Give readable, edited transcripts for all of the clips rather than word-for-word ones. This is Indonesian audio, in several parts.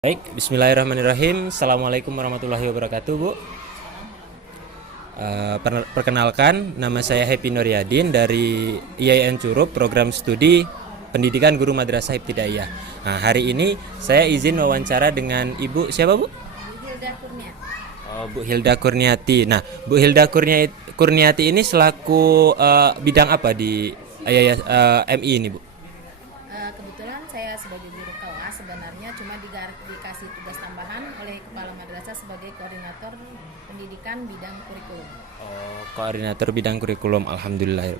Baik, bismillahirrahmanirrahim. Assalamualaikum warahmatullahi wabarakatuh, Bu. Perkenalkan, nama saya Happy Nuryadin dari IAIN Curup, program studi pendidikan guru madrasah ibtidaiyah. Nah, hari ini saya izin wawancara dengan Ibu siapa, Bu? Hilda Kurniati. Oh, Bu Hilda Kurniati. Nah, Bu Hilda Kurniati ini selaku bidang apa di MI ini, Bu? Kebetulan saya sebagai guru kelas sebenarnya cuma dikasih tugas tambahan oleh kepala madrasah sebagai koordinator pendidikan bidang kurikulum. Oh, koordinator bidang kurikulum. Alhamdulillah.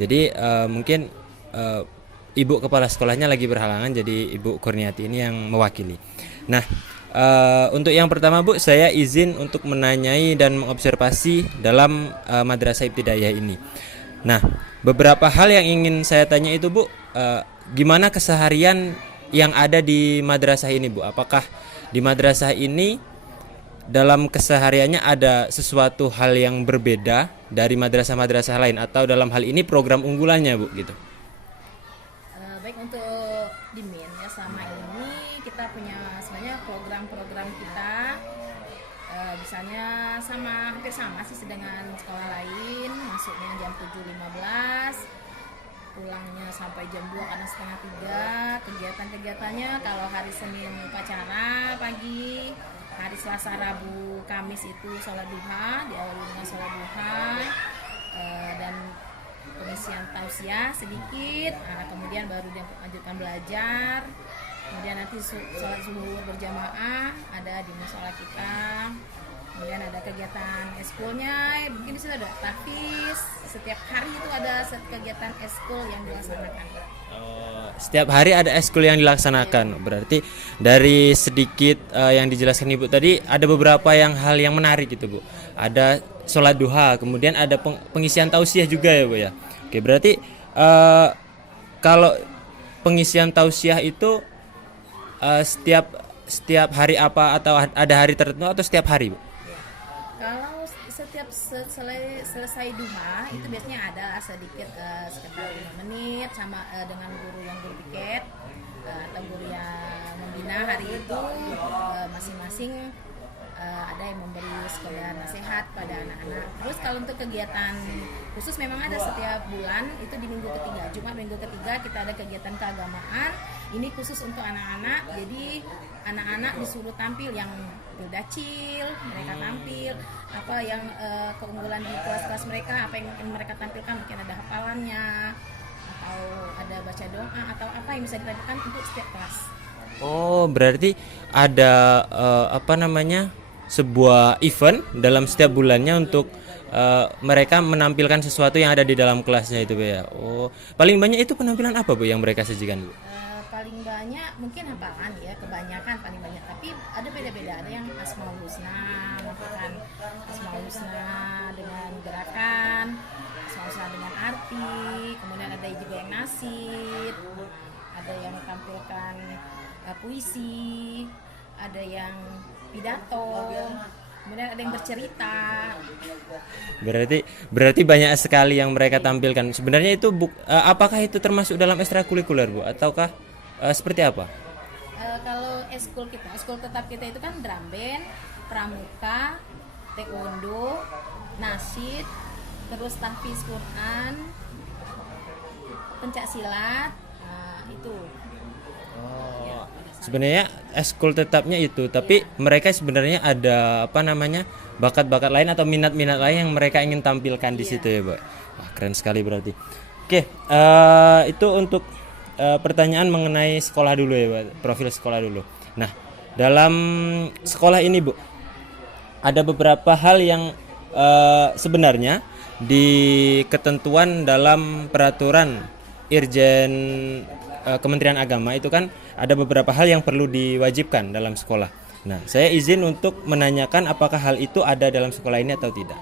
Jadi mungkin ibu kepala sekolahnya lagi berhalangan, jadi Ibu Kurniati ini yang mewakili. Nah, untuk yang pertama, Bu, saya izin untuk menanyai dan mengobservasi dalam madrasah ibtidaiyah ini. Nah, beberapa hal yang ingin saya tanya itu, Bu, gimana keseharian yang ada di madrasah ini, Bu? Apakah di madrasah ini dalam kesehariannya ada sesuatu hal yang berbeda dari madrasah-madrasah lain, atau dalam hal ini program unggulannya, Bu, gitu? Baik, untuk di MIN ya, selama ini kita punya sebenarnya program-program kita misalnya hampir sama sih dengan sekolah lain, masuknya jam 7.15, pulangnya sampai jam 2 karena setengah 3. Kegiatan-kegiatannya kalau hari Senin upacara pagi, hari Selasa, Rabu, Kamis itu sholat duha, diawali dengan sholat duha, dan pengisian tausiah sedikit, kemudian baru dilanjutkan belajar, kemudian nanti sholat zuhur berjamaah ada di musola kita, kemudian ada kegiatan eskulnya, mungkin di situ ada tahfiz, setiap hari itu ada kegiatan eskul yang dilaksanakan. Setiap hari ada eskul yang dilaksanakan. Berarti dari sedikit yang dijelaskan Ibu tadi, ada beberapa hal yang menarik gitu, Bu. Ada sholat duha, kemudian ada pengisian tausiah juga ya, Bu ya. Oke, berarti kalau pengisian tausiah itu setiap hari apa, atau ada hari tertentu, atau setiap hari, Bu? Kalau setiap selesai duha itu biasanya ada sedikit sekitar 5 menit sama dengan guru yang berpiket atau guru yang membina hari itu, masing-masing ada yang memberi sekedar nasihat pada anak-anak. Terus kalau untuk kegiatan khusus memang ada setiap bulan, itu di minggu ketiga, Jumat minggu ketiga kita ada kegiatan keagamaan. Ini khusus untuk anak-anak, jadi anak-anak disuruh tampil yang berdacil, mereka tampil apa yang keunggulan di kelas-kelas mereka, apa yang mereka tampilkan, mungkin ada hafalannya atau ada baca doa atau apa yang bisa ditampilkan untuk setiap kelas. Oh, berarti ada sebuah event dalam setiap bulannya untuk mereka menampilkan sesuatu yang ada di dalam kelasnya itu, Bu ya. Oh, paling banyak itu penampilan apa, Bu, yang mereka sajikan, Bu? Paling banyak mungkin hafalan ya, kebanyakan paling banyak, tapi ada beda-beda. Ada yang Asmaul Husna, menampilkan Asmaul Husna dengan gerakan, Asmaul Husna dengan arti, kemudian ada juga yang nasid, ada yang tampilkan puisi, ada yang pidato, kemudian ada yang bercerita. Berarti banyak sekali yang mereka tampilkan. Sebenarnya itu apakah itu termasuk dalam ekstrakurikuler, Bu, ataukah seperti apa? Kalau eskul tetap kita itu kan drum band, pramuka, taekwondo, nasyid, terus tahfiz Quran, pencak silat, itu. Oh, sebenarnya eskul tetapnya itu, tapi mereka sebenarnya ada bakat-bakat lain atau minat-minat lain yang mereka ingin tampilkan di situ ya, Bu. Wah, keren sekali berarti. Oke, itu untuk pertanyaan mengenai sekolah dulu ya, Bu. Profil sekolah dulu. Nah, dalam sekolah ini, Bu, ada beberapa hal yang sebenarnya di ketentuan dalam peraturan Irjen Kementerian Agama itu kan ada beberapa hal yang perlu diwajibkan dalam sekolah. Nah, saya izin untuk menanyakan apakah hal itu ada dalam sekolah ini atau tidak.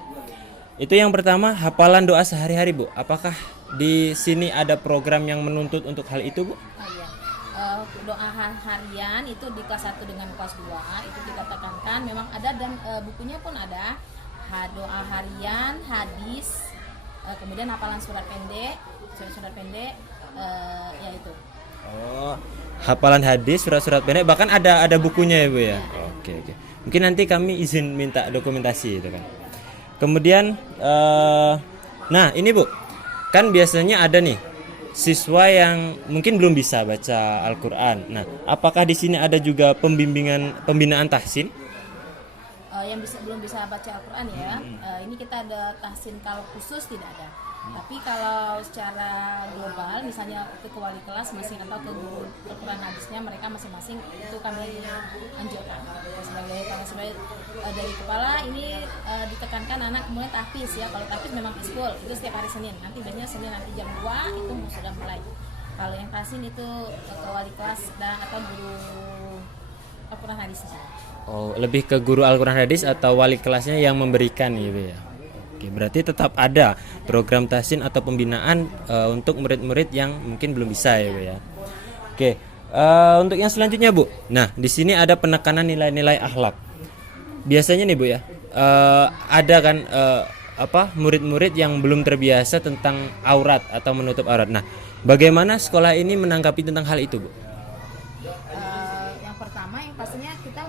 Itu yang pertama, hafalan doa sehari-hari, Bu. Apakah di sini ada program yang menuntut untuk hal itu, Bu? Iya. Doa harian itu di kelas 1 dengan kelas 2 itu kita tekankan memang ada, dan bukunya pun ada doa harian, hadis, kemudian hafalan surat pendek, ya itu. Oh, hafalan hadis, surat-surat pendek, bahkan ada bukunya ya Bu ya. Oke oke. Mungkin nanti kami izin minta dokumentasi itu kan. Kemudian nah ini Bu, kan biasanya ada nih siswa yang mungkin belum bisa baca Al-Qur'an. Nah, apakah di sini ada juga pembinaan tahsin? Yang belum bisa baca Al-Quran ya, ini kita ada tahsin kalau khusus tidak ada. Tapi kalau secara global, misalnya ke wali kelas masing atau ke guru Al-Quran hadisnya mereka masing-masing itu kami anjurkan. Karena sebagai dari kepala ini ditekankan anak kemudian tahfiz ya. Kalau tahfiz memang iskul itu setiap hari Senin. Nanti biasanya Senin nanti jam 2 itu sudah mulai. Kalau yang tahsin itu ke wali kelas atau guru Al-Quran hadisnya. Oh, lebih ke guru Al-Quran hadis atau wali kelasnya yang memberikan gitu ya. Oke, berarti tetap ada program tahsin atau pembinaan untuk murid-murid yang mungkin belum bisa ya Bu ya. Oke, untuk yang selanjutnya Bu. Nah, di sini ada penekanan nilai-nilai akhlak. Biasanya nih Bu ya, ada kan murid-murid yang belum terbiasa tentang aurat atau menutup aurat. Nah, bagaimana sekolah ini menanggapi tentang hal itu Bu? Yang pastinya kita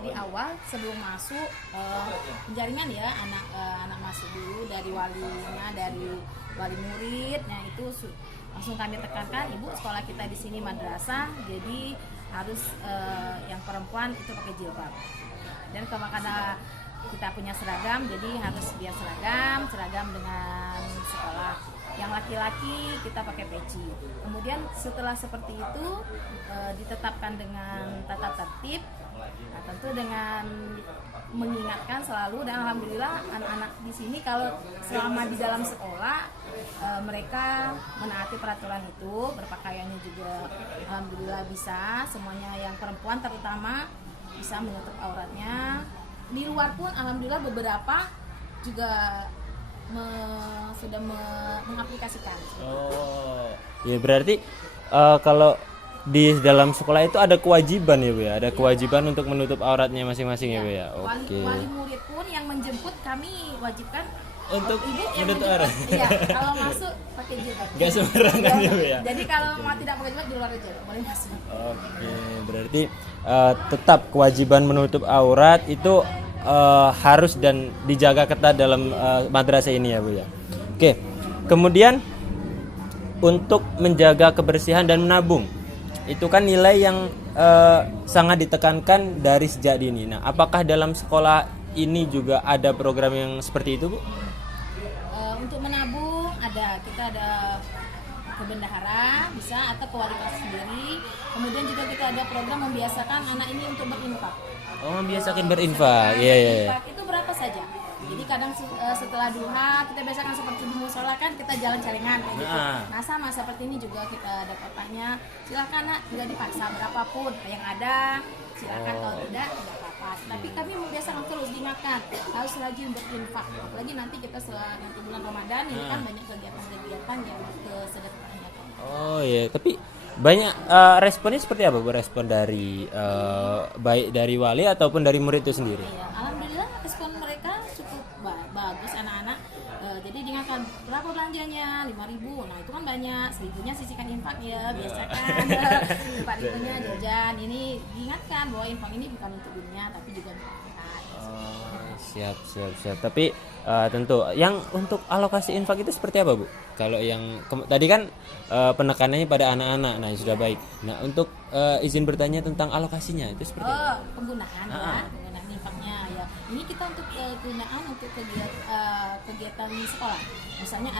di awal sebelum masuk penjaringan ya anak masuk dulu dari walinya, dari wali murid. Nah itu langsung kami tekankan, ibu sekolah kita di sini madrasah, jadi harus yang perempuan itu pakai jilbab. Dan karena kita punya seragam, jadi harus biar seragam dengan sekolah. Yang laki-laki kita pakai peci. Kemudian setelah seperti itu ditetapkan dengan tata tertib, nah, tentu dengan mengingatkan selalu, dan alhamdulillah anak-anak di sini kalau selama di dalam sekolah mereka menaati peraturan itu, berpakaiannya juga alhamdulillah bisa, semuanya yang perempuan terutama bisa menutup auratnya. Di luar pun alhamdulillah beberapa juga sudah mengaplikasikan. Oh, ya berarti kalau di dalam sekolah itu ada kewajiban ya Bu ya, ada kewajiban untuk menutup auratnya masing-masing ya Bu ya. Oke. Wali murid pun yang menjemput kami wajibkan untuk ibu menutup aurat. Iya, kalau masuk pakai jilbab. Gak sembarangan ya Bu ya. Jadi kalau mau tidak pakai jilbab di luar aja, boleh masuk. Oke, berarti tetap kewajiban menutup aurat itu harus dan dijaga ketat dalam madrasah ini ya Bu ya. Oke. Kemudian untuk menjaga kebersihan dan menabung, itu kan nilai yang sangat ditekankan dari sejak dini. Nah, apakah dalam sekolah ini juga ada program yang seperti itu Bu? Untuk menabung kita ada ke bendahara bisa atau ke wali kelas sendiri. Kemudian juga kita ada program membiasakan anak ini untuk berinfak. Oh, membiasakan berinfak. Iya. Infak itu berapa saja. Jadi kadang setelah duha kita biasakan seperti di musola kan kita jalan celengan kayak gitu. Nah sama seperti ini juga kita ada kotaknya. Silakan nak, tidak dipaksa berapapun yang ada. Silakan kalau tidak apa-apa. Tapi kami membiasakan terus dimakan. Harus rajin berinfak. Apalagi nanti kita setelah nanti bulan Ramadan ini kan banyak kegiatan-kegiatan yang kesedekahan. Oh iya, tapi banyak responnya seperti apa Bu? Respon dari baik dari wali ataupun dari murid itu sendiri? Iya, alhamdulillah respon mereka cukup bagus anak-anak. Jadi diingatkan berapa belanjanya 5.000. Nah itu kan banyak, 1.000-nya sisihkan infak ya, biasakan 4.000-nya jajan. Ini diingatkan bahwa infak ini bukan untuk dunia tapi juga untuk akhirat. Siap. Tapi tentu yang untuk alokasi infak itu seperti apa Bu? Kalau yang tadi kan penekanannya pada anak-anak, nah sudah baik. Nah untuk izin bertanya tentang alokasinya itu seperti apa? Penggunaan penggunaan infaknya ya. Ini kita untuk penggunaan untuk kegiatan di sekolah. Misalnya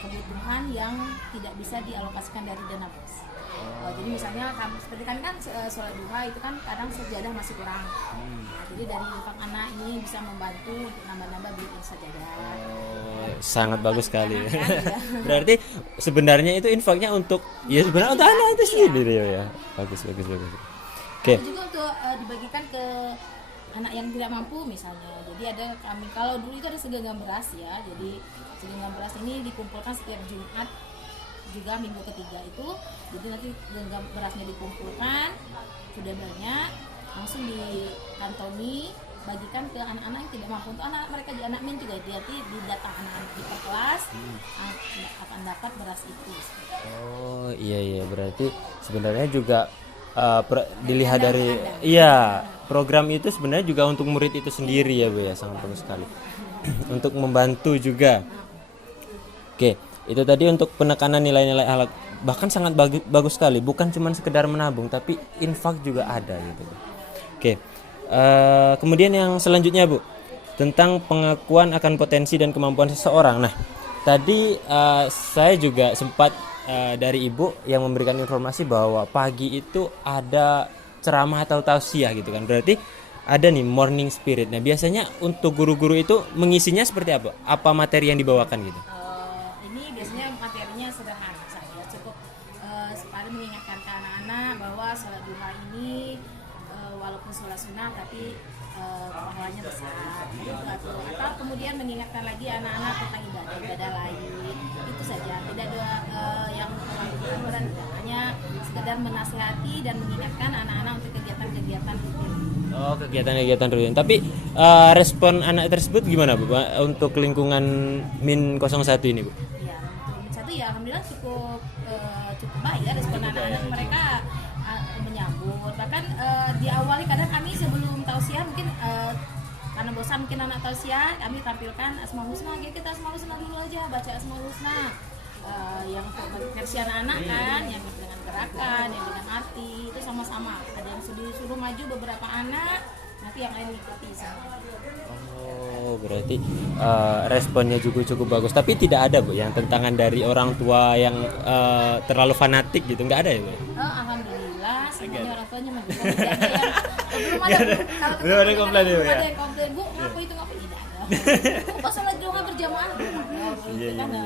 kebutuhan yang tidak bisa dialokasikan dari dana bos. Jadi misalnya seperti kami kan sholat duha itu kan kadang sejadah masih kurang. Nah, jadi dari infak anak ini bisa membantu untuk nambah-nambah beli sajadah. Sangat bagus sekali. Berarti sebenarnya itu infaknya untuk sebenarnya untuk anak itu sendiri ya. Bagus. Oke. Juga untuk dibagikan ke anak yang tidak mampu misalnya. Jadi ada kami kalau dulu itu ada segenggam beras ya. Jadi segenggam beras ini dikumpulkan setiap Jumat juga minggu ketiga itu. Jadi nanti genggam berasnya dikumpulkan sudah banyak langsung dikantongi bagikan ke anak-anak yang tidak mampu. Untuk anak mereka di anak min juga jadi di data anak-anak di per kelas akan dapat beras itu. Oh iya berarti sebenarnya juga dilihat dari iya program itu sebenarnya juga untuk murid itu sendiri ya Bu ya, sangat bagus sekali. Untuk membantu juga. Oke, itu tadi untuk penekanan nilai-nilai akhlak, bahkan sangat bagus sekali, bukan cuma sekedar menabung tapi infak juga ada gitu. Oke, kemudian yang selanjutnya Bu, tentang pengakuan akan potensi dan kemampuan seseorang. Nah, tadi saya juga sempat dari Ibu yang memberikan informasi bahwa pagi itu ada ceramah atau tausiah gitu kan, berarti ada nih morning spirit. Nah, biasanya untuk guru-guru itu mengisinya seperti apa? Apa materi yang dibawakan gitu? Ini biasanya materinya sederhana saja, cukup sekali mengingatkan ke anak-anak bahwa sholat duha ini walaupun sholat sunnah tapi pahalanya besar gitu, atau kemudian mengingatkan lagi anak-anak tentang ibadah lain, itu saja, tidak ada yang terlalu berat, hanya sekedar menasihati dan mengingatkan anak-anak untuk kegiatan-kegiatan rutin. Oh, kegiatan-kegiatan rutin. Tapi respon anak tersebut gimana Bu untuk lingkungan Min 01 ini Bu? Ya, untuk satu ya alhamdulillah cukup baik ya respon anak-anak, mereka menyambut. Bahkan diawali kadang kami sebelum tausiah mungkin karena bosan mungkin anak tausiah, kami tampilkan Asmaul Husna, kita Asmaul Husna dulu aja, baca Asmaul Husna. Yang versi anak-anak kan, yang dengan gerakan, yang dengan arti, itu sama-sama. Ada yang suruh maju beberapa anak, nanti yang lain ikuti sama. Oh, berarti responnya juga cukup bagus. Tapi tidak ada Bu yang tentangan dari orang tua yang terlalu fanatik gitu, nggak ada ya Bu? Alhamdulillah, semuanya orang tuanya belum ada komplain ya Bu ya? Ada yang komplain, Bu, ngapa itu tidak ada. Bu, pas sholat duha berjamaah belum ada.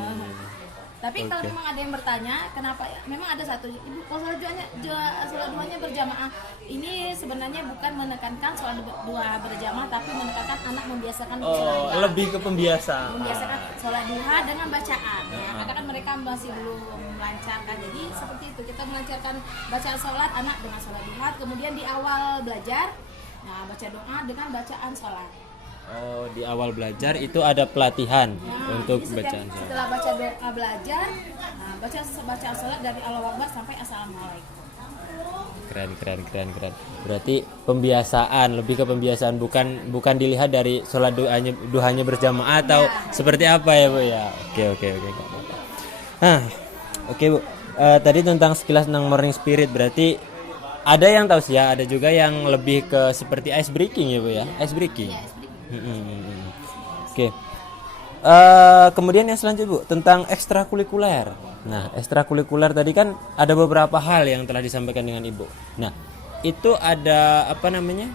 Tapi kalau memang ada yang bertanya kenapa, memang ada satu, Ibu kalau sholat duhanya berjamaah ini sebenarnya bukan menekankan sholat duha berjamaah, tapi menekankan anak membiasakan sholat duha. Lebih ke membiasakan sholat duha dengan bacaan ya. Karena kan mereka masih belum melancarkan, jadi seperti itu kita melancarkan bacaan sholat anak dengan sholat duha, kemudian di awal belajar baca doa dengan bacaan sholat. Oh, di awal belajar itu ada pelatihan untuk bacaan sholat. Setelah baca doa belajar, baca sholat dari Allahu Akbar sampai Assalamualaikum. Keren. Berarti pembiasaan, lebih ke pembiasaan, bukan dilihat dari sholat duhanya berjamaah atau seperti apa ya Bu ya. Oke. Oke Bu. Tadi tentang sekilas tentang morning spirit, berarti ada yang tahu sih ya, ada juga yang lebih ke seperti ice breaking ya Bu ya. Ice breaking. Oke. Kemudian yang selanjutnya Bu, tentang ekstrakurikuler. Nah, ekstrakurikuler tadi kan ada beberapa hal yang telah disampaikan dengan Ibu. Nah, itu ada apa namanya?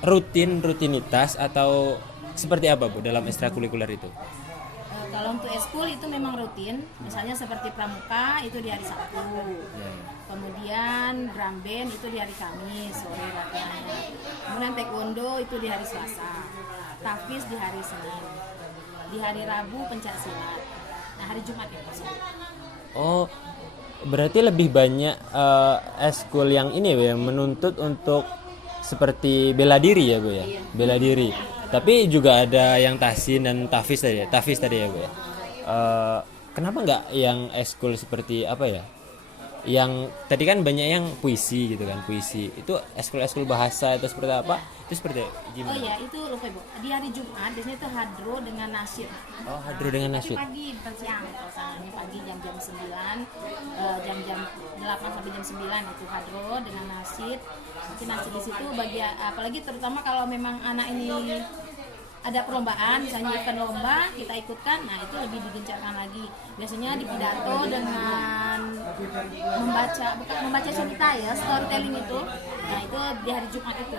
Rutinitas atau seperti apa Bu dalam ekstrakurikuler itu? Kalau untuk eskul itu memang rutin, misalnya seperti pramuka itu di hari Sabtu, kemudian drum band itu di hari Kamis sore latihannya, kemudian taekwondo itu di hari Selasa, tahfiz di hari Senin, di hari Rabu pencak silat, nah hari Jumat ya kosong. Oh, berarti lebih banyak eskul yang ini ya menuntut untuk seperti bela diri ya Bu ya, bela diri. Tapi juga ada yang tahsin dan tahfiz tadi ya Bu ya. Kenapa nggak yang eskul seperti apa ya? Yang tadi kan banyak yang puisi gitu kan, puisi. Itu eskul bahasa itu seperti apa? Itu seperti gimana? Oh ya, itu lupa Bu. Di hari Jumat biasanya itu hadro dengan nasyid. Oh, hadro dengan nasyid. Pagi bukan siang, kalau salahnya pagi jam-jam 9, jam-jam 8 sampai jam 9 itu hadro dengan nasyid. Mungkin nasyid di situ bagi apalagi terutama kalau memang anak ini ada perlombaan, misalnya event lomba kita ikutkan, nah itu lebih digencarkan lagi. Biasanya di pidato dengan membaca cerita ya, storytelling itu. Nah itu di hari Jumat itu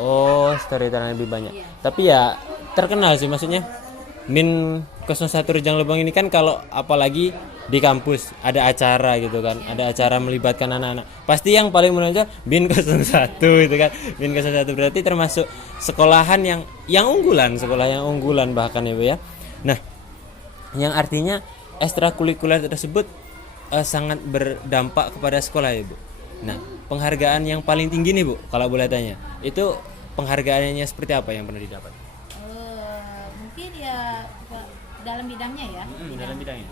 Oh, storytelling lebih banyak. Tapi ya terkenal sih, maksudnya Min 01 Rejang Lebong ini kan kalau apalagi di kampus ada acara gitu kan, ada acara melibatkan anak-anak, pasti yang paling menonjol Min 01 itu kan. Min 01 berarti termasuk sekolahan yang unggulan, sekolah yang unggulan bahkan ya Bu ya. Nah, yang artinya ekstrakurikuler tersebut sangat berdampak kepada sekolah ya Bu. Nah, penghargaan yang paling tinggi nih Bu, kalau boleh tanya. Itu penghargaannya seperti apa yang pernah didapat? Mungkin ya dalam bidangnya ya. Dalam bidangnya.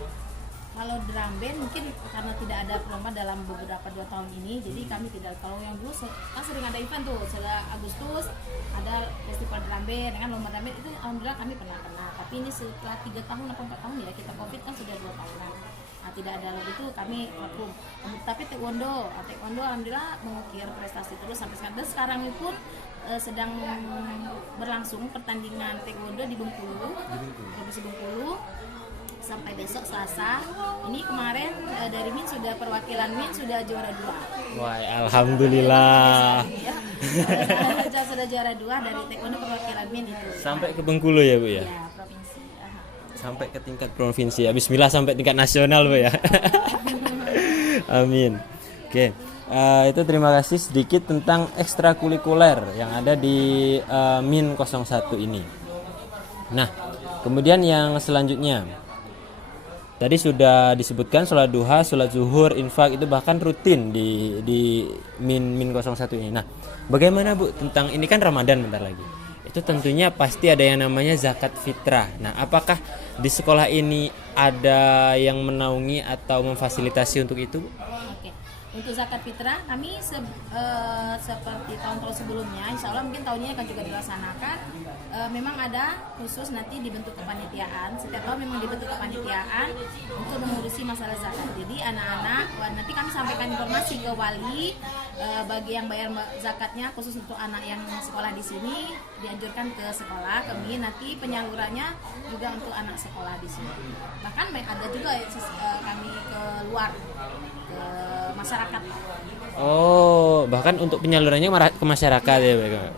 Kalau drum band mungkin karena tidak ada lomba dalam beberapa 2 tahun ini, jadi kami tidak. Kalau yang dulu kan sering ada event tuh, setelah Agustus ada festival drum band, kan lomba drum band itu alhamdulillah kami pernah. Tapi ini setelah 3 tahun atau 4 tahun ya, kita covid kan sudah 2 tahunan. Nah, tidak ada lagi itu kami vakum. Tapi taekwondo alhamdulillah mengukir prestasi terus sampai sekarang. Dan sekarang ini pun sedang berlangsung pertandingan taekwondo di Bengkulu, Provinsi Bengkulu. Sampai besok Selasa. Ini kemarin dari Min sudah perwakilan Min sudah juara 2. Wah, alhamdulillah. Sudah juara 2 dari taekwondo perwakilan Min itu. Sampai ke Bengkulu ya Bu ya? Ya, provinsi. Sampai ke tingkat provinsi. Bismillah sampai tingkat nasional Bu ya. Amin. Oke. Itu terima kasih sedikit tentang ekstrakurikuler yang ada di Min 01 ini. Nah, kemudian yang selanjutnya. Tadi sudah disebutkan sholat duha, sholat zuhur, infak itu bahkan rutin di Min 01 ini. Nah, bagaimana Bu tentang ini kan Ramadan bentar lagi. Itu tentunya pasti ada yang namanya zakat fitrah. Nah, apakah di sekolah ini ada yang menaungi atau memfasilitasi untuk itu? Oke. Untuk zakat fitrah kami seperti tahun-tahun sebelumnya, insya Allah mungkin tahun ini akan juga dilaksanakan. Memang ada khusus nanti dibentuk kepanitiaan. Setiap tahun memang dibentuk kepanitiaan untuk mengurusi masalah zakat. Jadi anak-anak, nanti kami sampaikan informasi ke wali bagi yang bayar zakatnya khusus untuk anak yang sekolah di sini dianjurkan ke sekolah. Kami nanti penyalurannya juga untuk anak sekolah di sini. Bahkan ada juga kami ke luar, ke masyarakat. Oh, bahkan untuk penyalurannya ke masyarakat ya,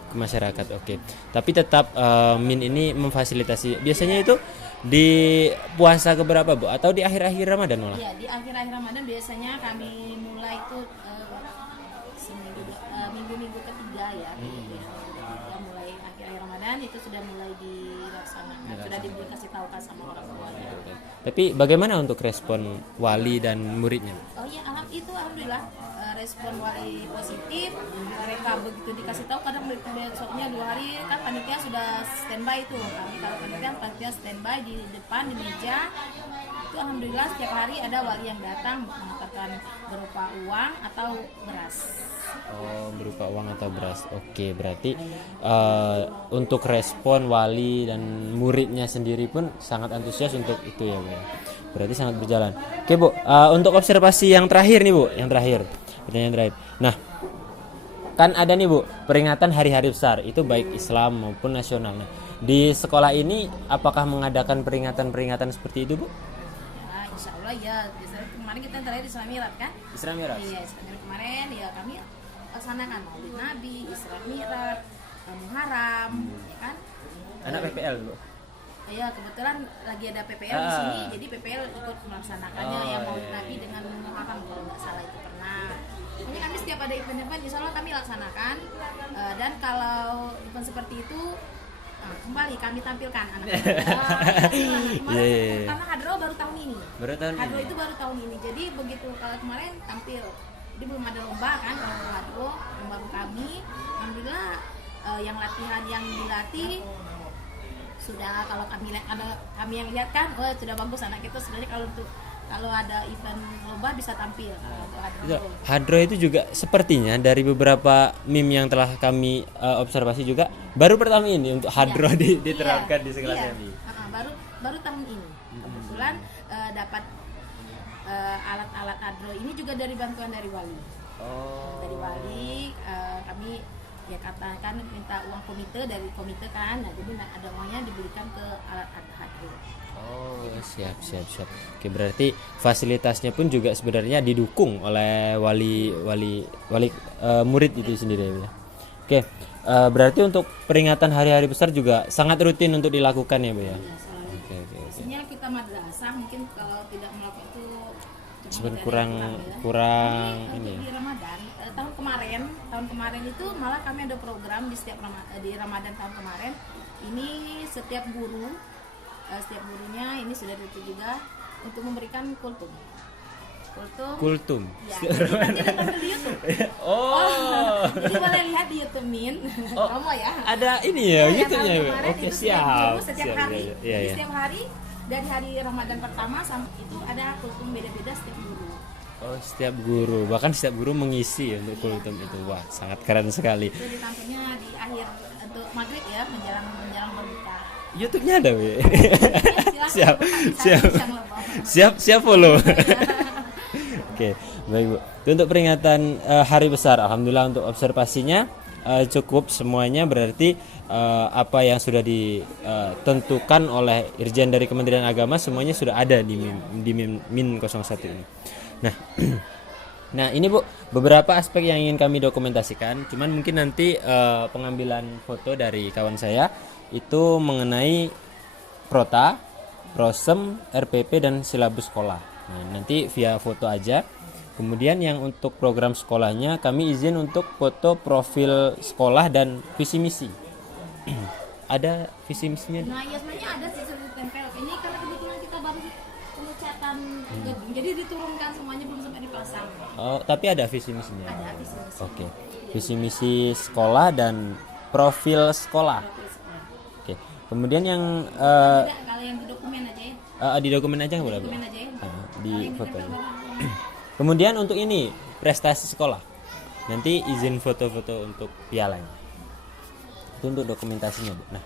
ke masyarakat. Oke. Tapi tetap Min ini memfasilitasi. Biasanya itu di puasa keberapa Bu? Atau di akhir-akhir Ramadan malah? Iya, di akhir-akhir Ramadan biasanya kami mulai itu minggu-minggu ketiga ya. Kita mulai akhir-akhir Ramadan itu sudah mulai dilaksanakan, sudah dikasih tahu kan sama orang tua. Tapi bagaimana untuk respon wali dan muridnya? Oh iya, alhamdulillah respon wali positif. Mereka begitu dikasih tahu, kadang besoknya 2 hari kan panitia sudah standby itu. Kami kalau panitia standby di depan di meja. Itu alhamdulillah setiap hari ada wali yang datang mengatakan berupa uang atau beras. Oh, berupa uang atau beras. Oke, berarti untuk respon wali dan muridnya sendiri pun sangat antusias untuk itu ya Bu. Berarti sangat berjalan. Oke Bu, untuk observasi yang terakhir nih Bu, pertanyaan terakhir. Nah, kan ada nih Bu, peringatan hari-hari besar itu baik Islam maupun nasional. Nah, di sekolah ini apakah mengadakan peringatan-peringatan seperti itu Bu? Ya, insya Allah ya. Kemarin kita terakhir di Isra Mi'raj kan? Isra Mi'raj. Iya, Isra Mi'raj kemarin ya kami laksanakan Maulid Nabi, Isra Mi'raj, Muharram, ya kan? Anak PPL Bu. Ya kebetulan lagi ada PPL di sini, jadi PPL ikut melaksanakannya yang Maulid Nabi dengan Muharram kalau nggak salah itu pernah. Pokoknya kami setiap ada event-event, insya Allah kami laksanakan. Dan kalau event seperti itu kembali kami tampilkan anak-anak. Karena Hadro baru tahun ini. Hadro itu baru tahun ini, jadi begitu kalau kemarin tampil. Jadi belum ada lomba kan kalau Hadro, yang baru kami. Alhamdulillah yang latihan yang dilatih sudah, kalau kami yang lihat kan, sudah bagus anak kita sebenarnya kalau ada event lomba bisa tampil. Hadro itu juga sepertinya dari beberapa meme yang telah kami observasi juga baru pertama ini untuk Hadro diterapkan di sekolah kami. Baru tahun ini kebetulan dapat alat-alat Hadro ini juga dari bantuan dari wali. Dari wali kami ya katakan minta uang dari komite kan, nah jadi ada uangnya diberikan ke alat Hadro. Oh, siap. Oke, berarti fasilitasnya pun juga sebenarnya didukung oleh wali murid itu sendiri ya. Oke, berarti untuk peringatan hari-hari besar juga sangat rutin untuk dilakukan ya Bu ya. Oke. Biasanya kita madrasah mungkin kalau tidak melakukan itu sebenarnya kurang ini. Di Ramadan tahun kemarin itu malah kami ada program di Ramadan tahun kemarin. Ini setiap gurunya ini sudah ditentu juga untuk memberikan kultum. Kultum. Kultum. Ya, jadi nanti nonton di YouTube. Oh. Jadi boleh lihat di YouTube Min. Oh, Promo ya. ada ini ya, Iya, gitu tahun ya. kemarin Oke, itu siap. setiap Siap, hari. iya, Jadi iya. setiap hari dari hari Ramadan pertama sampai itu ada kultum beda-beda setiap guru. Oh, setiap guru, bahkan setiap guru mengisi ya untuk kultum itu. Wah, sangat keren sekali. Itu ditampilnya di akhir untuk maghrib ya, menjelang berbuka. YouTube-nya ada, Wi. Ya, Siap, siap. siap. Siap follow. Oke, baik Bu. Itu untuk peringatan hari besar. Alhamdulillah untuk observasinya cukup semuanya, berarti apa yang sudah ditentukan oleh Irjen dari Kementerian Agama semuanya sudah ada di Min 01 ini. Nah, nah ini Bu, beberapa aspek yang ingin kami dokumentasikan. Cuman mungkin nanti pengambilan foto dari kawan saya itu mengenai Prota, Prosem, RPP dan silabus sekolah. Nah, nanti via foto aja. Kemudian yang untuk program sekolahnya kami izin untuk foto profil sekolah dan visi misi. Ada visi misinya? Nah, ya sebenarnya ada sih sudah ditempel. Ini karena kebetulan kita baru pengecatan gedung, jadi diturunkan semuanya belum sampai dipasang. Oh, tapi ada visi misinya. Ada visi misi. Oke. Visi misi sekolah dan profil sekolah. Oke. Kemudian yang Tidak, kalau yang di dokumen aja ya. di dokumen aja nggak boleh, Bu? Dokumen aja ya. Di Kalau yang foto. ditempel baru. Kemudian untuk ini prestasi sekolah, nanti izin foto-foto untuk pialanya. Itu untuk dokumentasinya, Bu. Nah,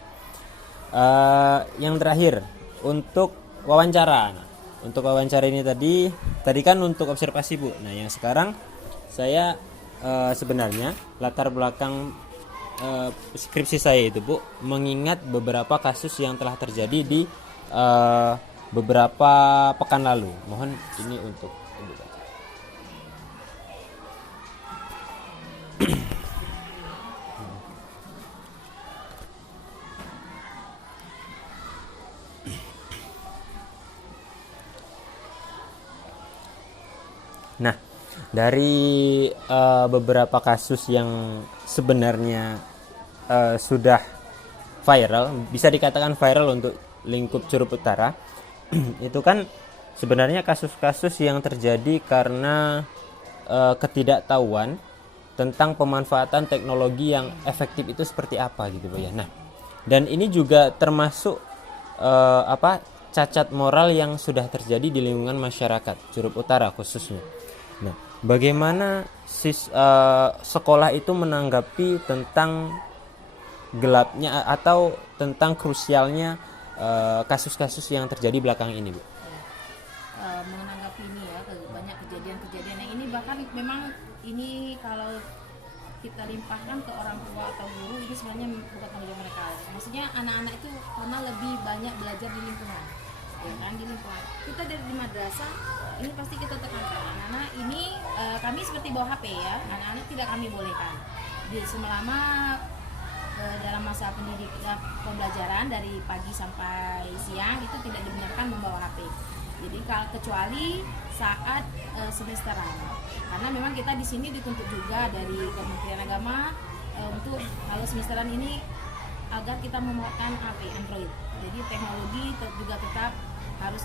yang terakhir untuk wawancara. Nah, untuk wawancara ini tadi kan untuk observasi, Bu. Nah, yang sekarang saya sebenarnya latar belakang skripsi saya itu, Bu, mengingat beberapa kasus yang telah terjadi di beberapa pekan lalu. Mohon ini untuk Ibu baca. Nah, dari beberapa kasus yang sebenarnya sudah viral, bisa dikatakan viral untuk lingkup Curup Utara, itu kan sebenarnya kasus-kasus yang terjadi karena ketidaktahuan tentang pemanfaatan teknologi yang efektif itu seperti apa gitu, Bu ya. Nah, dan ini juga termasuk cacat moral yang sudah terjadi di lingkungan masyarakat Curup Utara khususnya. Nah, bagaimana sekolah itu menanggapi tentang gelapnya atau tentang krusialnya kasus-kasus yang terjadi belakang ini, Bu? Menanggapi ini ya, banyak kejadian-kejadian yang ini bahkan memang ini kalau kita limpahkan ke orang tua atau guru, ini sebenarnya bukan tanggung jawab mereka. Maksudnya anak-anak itu karena lebih banyak belajar di lingkungan, ya kan, di lingkungan. Kita dari di madrasah ini pasti kita tekankan anak-anak ini kami seperti bawa HP ya, anak-anak tidak kami bolehkan selama dalam masa pendidikan pembelajaran dari pagi sampai siang itu tidak dibenarkan membawa HP. Jadi kecuali saat semesteran, karena memang kita di sini dituntut juga dari Kementerian Agama untuk kalau semesteran ini agar kita membawakan HP Android. Jadi teknologi juga tetap harus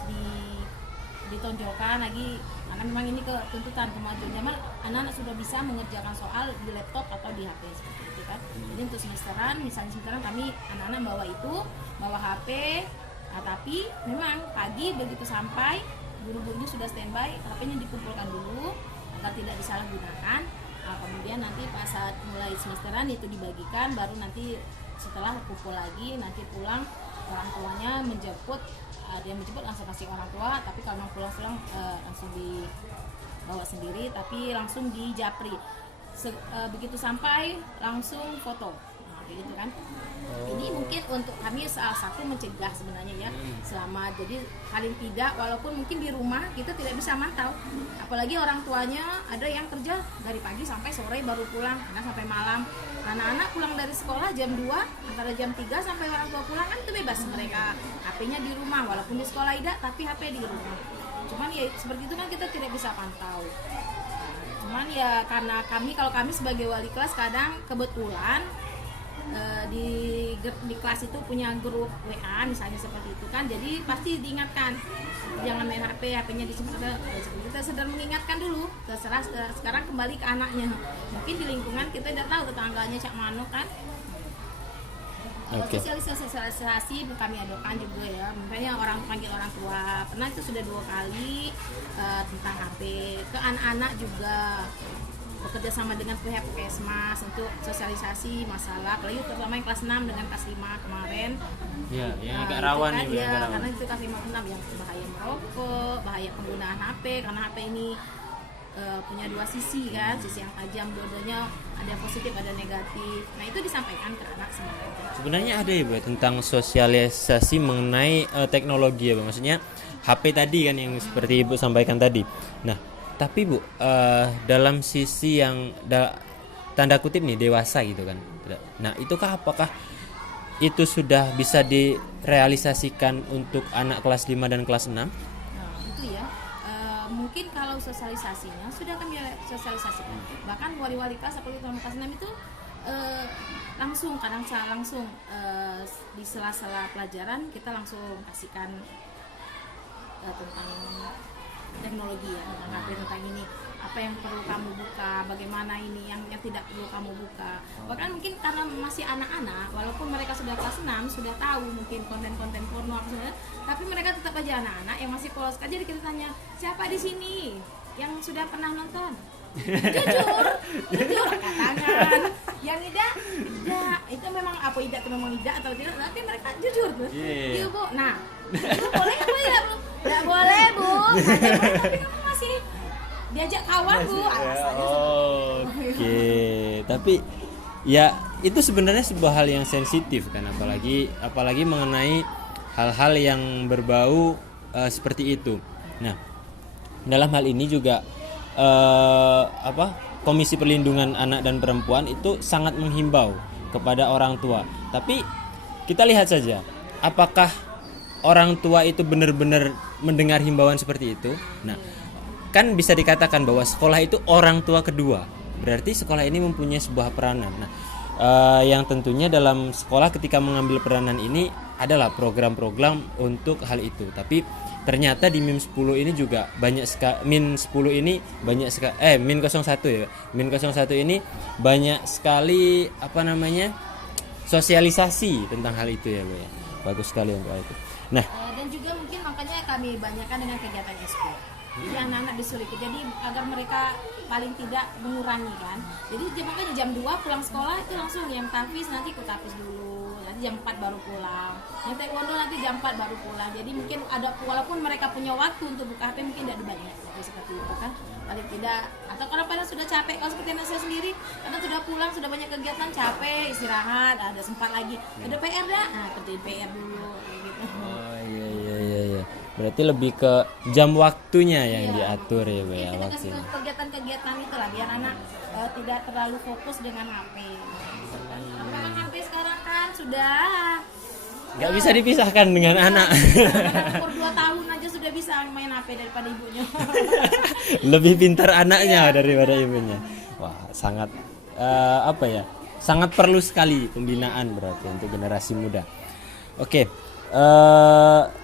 ditonjolkan lagi, karena memang ini tuntutan kemajuan zaman, anak-anak sudah bisa mengerjakan soal di laptop atau di HP seperti itu kan. Jadi untuk semesteran, misalnya semesteran kami anak-anak bawa HP. Nah, tapi memang pagi begitu sampai guru-gurunya sudah standby, HP-nya dikumpulkan dulu agar tidak disalahgunakan. Nah, kemudian nanti pas saat mulai semesteran itu dibagikan, baru nanti setelah kumpul lagi nanti pulang orang tuanya menjemput, dia menjemput langsung kasih orang tua, tapi kalau mau pulang langsung dibawa sendiri, tapi langsung di japri. Begitu sampai langsung foto. Gitu kan. Ini mungkin untuk kami salah satu mencegah sebenarnya ya, selama jadi paling tidak walaupun mungkin di rumah kita tidak bisa mantau, apalagi orang tuanya ada yang kerja dari pagi sampai sore baru pulang, karena sampai malam anak-anak pulang dari sekolah jam 2 antara jam 3 sampai orang tua pulang kan itu bebas mereka, HP-nya di rumah walaupun di sekolah tidak tapi HP di rumah. Cuman ya seperti itu kan kita tidak bisa pantau. Cuman ya karena kalau kami sebagai wali kelas kadang kebetulan di kelas itu punya grup WA misalnya seperti itu kan, jadi pasti diingatkan jangan main HP, HP-nya disimpan. Kita sedang mengingatkan dulu, terserah sekarang kembali ke anaknya. Mungkin di lingkungan kita tidak tahu tetangganya cak mano kan. Oke. Sosialisasi kami adakan juga ya, misalnya orang panggil orang tua, pernah itu sudah 2 kali tentang HP ke anak-anak juga, bekerja sama dengan pihak Puskesmas untuk sosialisasi masalah, apalagi terutama yang kelas 6 dengan kelas 5 kemarin. Iya, yang agak Itu rawan kan, nih, Bu, yang agak rawan. karena itu kelas 5 ke 6 yang bahaya merokok, bahaya penggunaan HP, karena HP ini punya 2 sisi kan, sisi yang tajam, dua-duanya ada yang positif ada negatif. Nah itu disampaikan ke anak sebenarnya. Sebenarnya ada ya, Bu, tentang sosialisasi mengenai teknologi ya, Bu. Maksudnya HP tadi kan yang seperti Ibu sampaikan tadi. Nah, tapi Bu, dalam sisi yang tanda kutip nih dewasa gitu kan. Nah, apakah itu sudah bisa direalisasikan untuk anak kelas 5 dan kelas 6? Nah itu ya, mungkin kalau sosialisasinya sudah kami sosialisasikan. Bahkan wali-wali kelas apalagi kelas 6 itu langsung di sela-sela pelajaran kita langsung kasihkan tentang teknologi ya, tentang HP, tentang ini apa yang perlu kamu buka, bagaimana ini yang tidak perlu kamu buka. Bahkan mungkin karena masih anak-anak, walaupun mereka sudah kelas 6 sudah tahu mungkin konten-konten porno apa sebenarnya, tapi mereka tetap aja anak-anak yang masih polos. Jadi kita tanya, siapa di sini yang sudah pernah nonton? jujur angkat tangan. Yang tidak itu memang apa tidak atau tidak, tapi mereka jujur tuh. Iya Bu, nah itu boleh Bu ya Bu? Nggak boleh Bu, tapi kamu masih diajak kawan Bu, alasannya Oke, tapi ya itu sebenarnya sebuah hal yang sensitif kan, apalagi mengenai hal-hal yang berbau seperti itu. Nah, dalam hal ini juga Komisi Perlindungan Anak dan Perempuan itu sangat menghimbau kepada orang tua. Tapi kita lihat saja apakah orang tua itu benar-benar mendengar himbauan seperti itu. Nah, kan bisa dikatakan bahwa sekolah itu orang tua kedua. Berarti sekolah ini mempunyai sebuah peranan. Nah, yang tentunya dalam sekolah ketika mengambil peranan ini adalah program-program untuk hal itu. Tapi ternyata di MIM 10 ini juga banyak sekali, MIN 10 ini banyak sekali, MIN 01 ya. MIN 01 ini banyak sekali sosialisasi tentang hal itu ya, Bu ya. Bagus sekali untuk itu. Nah, dan juga mungkin makanya kami banyakkan dengan kegiatan ekskul. Jadi anak-anak disuruh ikut, jadi agar mereka paling tidak mengurangi kan. Jadi makanya jam 2 pulang sekolah itu langsung yang tahfiz nanti ikut tahfiz dulu, nanti jam 4 baru pulang. Yang taekwondo nanti jam 4 baru pulang. Jadi mungkin ada, walaupun mereka punya waktu untuk buka HP mungkin tidak dibanyak seperti itu kan. Paling tidak, atau kalau pada sudah capek, kalau seperti anak saya sendiri karena sudah pulang, sudah banyak kegiatan, capek, istirahat, ada sempat lagi ada PR dah, nah kerjain PR dulu gitu. Oh iya. Berarti lebih ke jam waktunya yang diatur ya, Bu ya, kita kasih waktunya. kegiatan-kegiatan itulah biar anak tidak terlalu fokus dengan HP. Karena HP sekarang kan sudah Nggak bisa dipisahkan dengan anak. anak umur 2 tahun aja sudah bisa main HP daripada ibunya. Lebih pintar anaknya daripada ibunya. Wah, sangat sangat perlu sekali pembinaan berarti untuk generasi muda. Oke,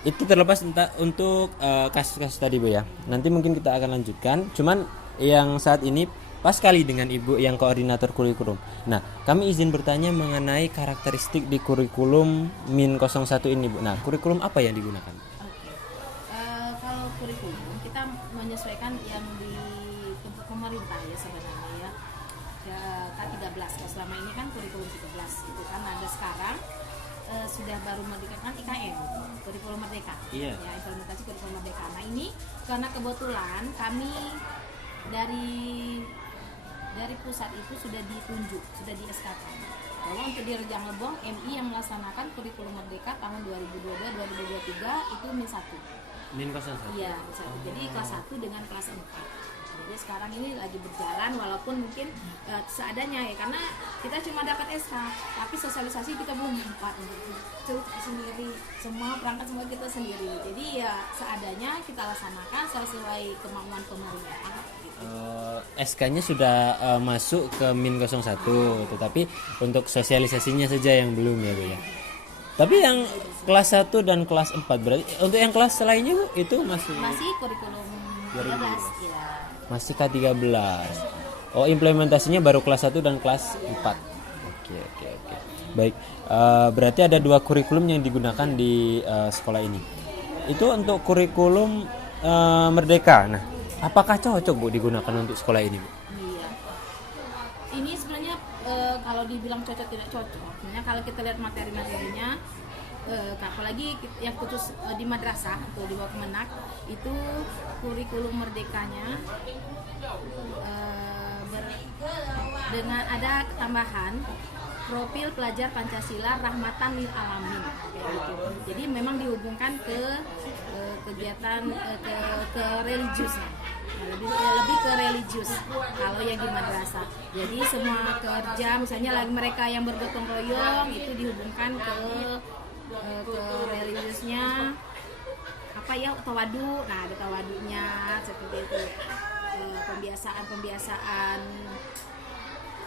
itu terlepas untuk kasus-kasus tadi, Bu ya. Nanti mungkin kita akan lanjutkan. Cuman yang saat ini pas sekali dengan Ibu yang koordinator kurikulum. Nah, kami izin bertanya mengenai karakteristik di kurikulum MIN 01 ini, Bu. Nah, kurikulum apa yang digunakan? Oke. Kalau kurikulum kita menyesuaikan yang di untuk pemerintah ya sebenarnya ya. K13. Selama ini kan kurikulum 13 itu kan ada sekarang sudah baru merdekakan IKM, kurikulum merdeka. Iya. Ya, implementasi kurikulum merdeka. Nah, ini karena kebetulan kami dari pusat itu sudah ditunjuk, sudah di SK bahwa untuk di Rejang Lebong MI yang melaksanakan kurikulum merdeka tahun 2022-2023 itu MIN 1. MIN 01. Iya, MIN 1. Jadi kelas 1 dengan kelas 4. Jadi sekarang ini lagi berjalan walaupun mungkin seadanya ya, karena kita cuma dapat SK, tapi sosialisasi kita belum dapat itu sendiri, semua perangkat semua kita sendiri. Jadi ya seadanya kita laksanakan sesuai kemauan pemerintah gitu. SK-nya sudah masuk ke Min 01, tetapi untuk sosialisasinya saja yang belum ya Bu ya. Tapi yang kelas 1 dan kelas 4 berarti untuk yang kelas lainnya Bu itu masih kurikulum 13 ya. masih K13. Oh, implementasinya baru kelas 1 dan kelas 4. Oke. Baik. Berarti ada 2 kurikulum yang digunakan di sekolah ini. Itu untuk kurikulum Merdeka. Nah, apakah cocok Bu digunakan untuk sekolah ini, Bu? Iya. Ini sebenarnya kalau dibilang cocok tidak cocok. Sebenarnya kalau kita lihat materi-materinya, apalagi yang khusus di madrasah atau di bawah Kemenak, itu kurikulum merdekanya dengan ada tambahan profil pelajar Pancasila rahmatan lil alamin kayak gitu. Jadi memang dihubungkan ke kegiatan ke religiusnya. Lebih ke religius kalau yang di madrasah. Jadi semua kerja misalnya lagi mereka yang bergotong royong itu dihubungkan ke religiusnya, apa ya, tawadu. Nah, ada tawadunya seperti itu. Pembiasaan